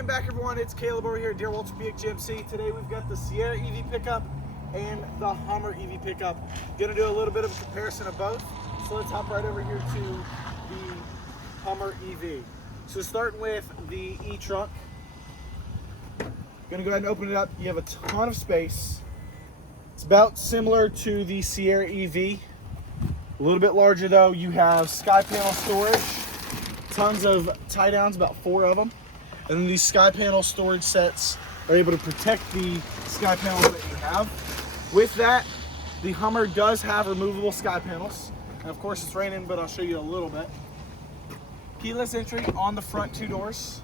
Welcome back, everyone. It's Caleb over here at Dear Walter Buick GMC. Today we've got the Sierra EV pickup and the Hummer EV pickup. Gonna do a little bit of a comparison of both. So let's hop right over here to the Hummer EV. So starting with the e-trunk, gonna go ahead and open it up. You have a ton of space. It's about similar to the Sierra EV. A little bit larger though. You have sky panel storage, tons of tie downs, about 4 of them. And then these sky panel storage sets are able to protect the sky panels that you have. With that, the Hummer does have removable sky panels. And of course it's raining, but I'll show you a little bit. Keyless entry on the front 2 doors.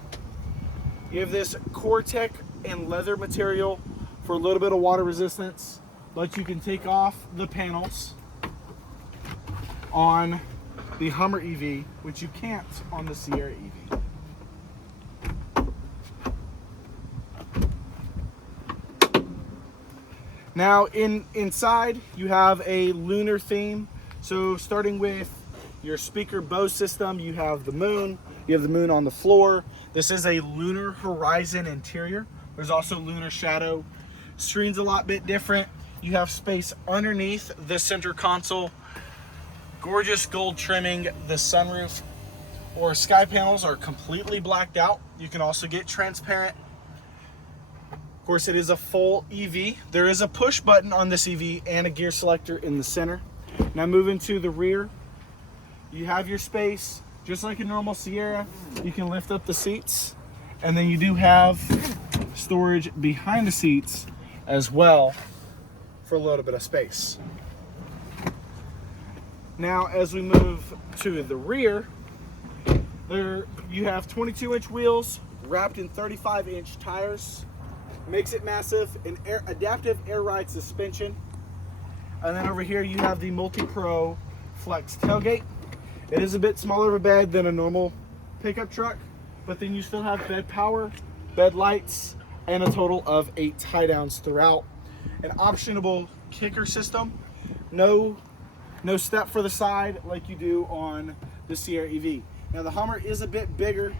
You have this Cortec and leather material for a little bit of water resistance, but you can take off the panels on the Hummer EV, which you can't on the Sierra EV. Now inside you have a lunar theme. So starting with your speaker Bose system, you have the moon. You have the moon on the floor. This is a lunar horizon interior. There's also lunar shadow. Screen's a lot bit different. You have space underneath the center console. Gorgeous gold trimming. The sunroof or sky panels are completely blacked out. You can also get transparent. Of course, it is a full EV. There is a push button on this EV and a gear selector in the center. Now moving to the rear, you have your space. Just like a normal Sierra, you can lift up the seats, and then you do have storage behind the seats as well for a little bit of space. Now as we move to the rear, there you have 22-inch wheels wrapped in 35-inch tires. Makes it massive, an adaptive air ride suspension. And then over here you have the Multi-Pro Flex tailgate. It is a bit smaller of a bed than a normal pickup truck, but then you still have bed power, bed lights, and a total of 8 tie downs throughout. An optionable kicker system. No step for the side like you do on the Sierra EV. Now the Hummer is a bit bigger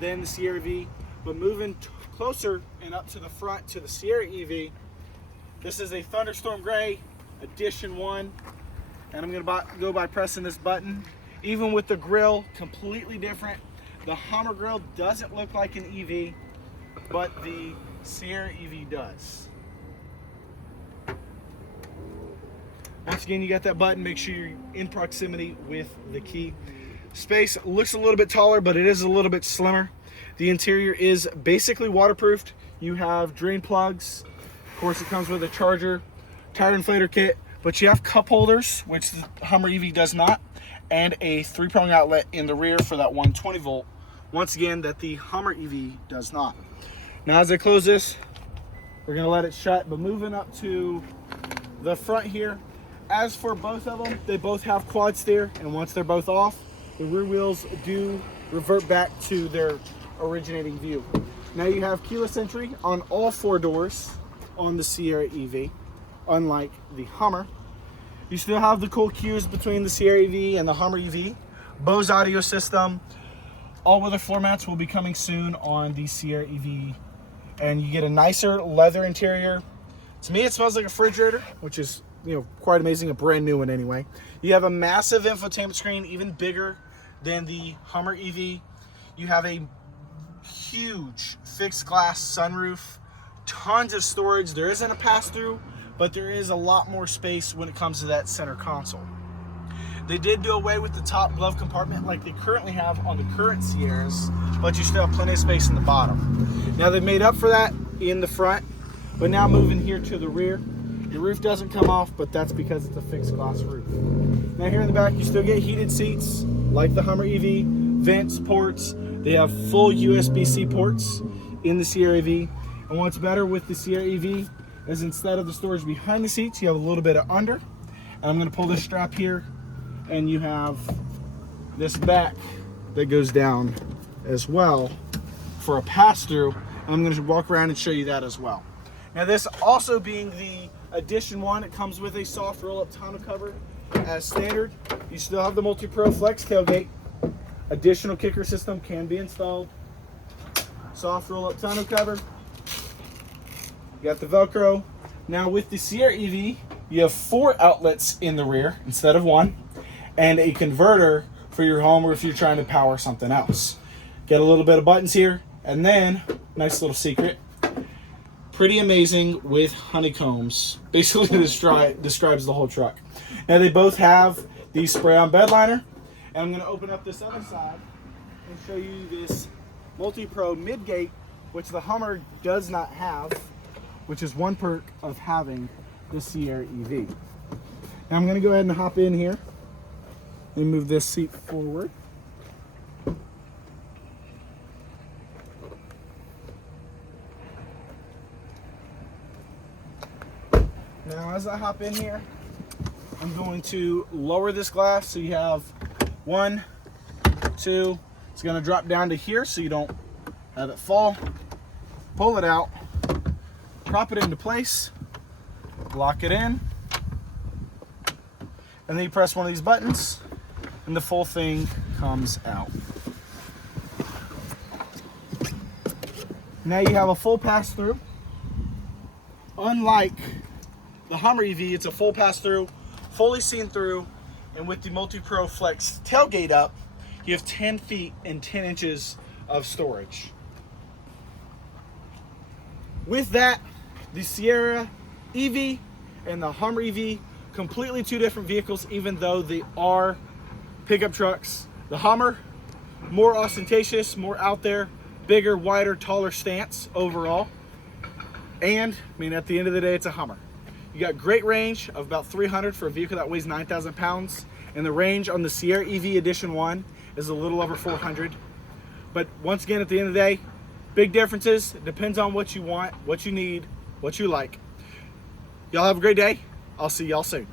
than the Sierra EV, but moving closer and up to the front to the Sierra EV, this is a Thunderstorm Gray Edition 1, and I'm going to go by pressing this button. Even with the grille, completely different. The Hummer grille doesn't look like an EV, but the Sierra EV does. Once again, you got that button. Make sure you're in proximity with the key. Space looks a little bit taller, but it is a little bit slimmer. The interior is basically waterproofed. You have drain plugs. Of course, it comes with a charger, tire inflator kit, but you have cup holders, which the Hummer EV does not, and a 3-prong outlet in the rear for that 120 volt. Once again, that the Hummer EV does not. Now, as I close this, we're gonna let it shut, but moving up to the front here, as for both of them, they both have quad steer, and once they're both off, the rear wheels do revert back to their originating view. Now you have keyless entry on all 4 doors on the Sierra EV, unlike the Hummer. You still have the cool cues between the Sierra EV and the Hummer EV. Bose audio system. All-weather floor mats will be coming soon on the Sierra EV, and you get a nicer leather interior. To me, it smells like a refrigerator, which is quite amazing, a brand new one anyway. You have a massive infotainment screen, even bigger than the Hummer EV. You have a huge fixed glass sunroof, tons of storage. There isn't a pass-through, but there is a lot more space when it comes to that center console. They did do away with the top glove compartment like they currently have on the current Sierras, but you still have plenty of space in the bottom. Now they've made up for that in the front, but now moving here to the rear, your roof doesn't come off, but that's because it's a fixed glass roof. Now here in the back, you still get heated seats like the Hummer EV, vents, ports. They have full USB-C ports in the Sierra EV. And what's better with the Sierra EV is instead of the storage behind the seats, you have a little bit of under. And I'm gonna pull this strap here, and you have this back that goes down as well for a pass-through. And I'm gonna walk around and show you that as well. Now this also being the Edition 1, it comes with a soft roll-up tonneau cover as standard. You still have the Multi-Pro Flex tailgate. Additional kicker system can be installed. soft roll-up tonneau cover. You got the Velcro. Now with the Sierra EV, you have 4 outlets in the rear instead of 1, and a converter for your home or if you're trying to power something else. Get a little bit of buttons here, and then, nice little secret, pretty amazing with honeycombs. Basically describes the whole truck. Now they both have the spray-on bed liner, and I'm going to open up this other side and show you this Multi-Pro midgate, which the Hummer does not have, which is one perk of having the Sierra EV. Now I'm going to go ahead and hop in here and move this seat forward. Now as I hop in here, I'm going to lower this glass so you have 1, 2, it's going to drop down to here so you don't have it fall. Pull it out, prop it into place, lock it in, and then you press one of these buttons and the full thing comes out. Now you have a full pass-through. Unlike the Hummer EV, it's a full pass-through, fully seen through, and with the Multi-Pro Flex tailgate up, you have 10 feet and 10 inches of storage. With that, the Sierra EV and the Hummer EV, completely 2 different vehicles, even though they are pickup trucks. The Hummer, more ostentatious, more out there, bigger, wider, taller stance overall. And, I mean, at the end of the day, it's a Hummer. You got great range of about 300 for a vehicle that weighs 9,000 pounds. And the range on the Sierra EV Edition 1 is a little over 400. But once again, at the end of the day, big differences. It depends on what you want, what you need, what you like. Y'all have a great day. I'll see y'all soon.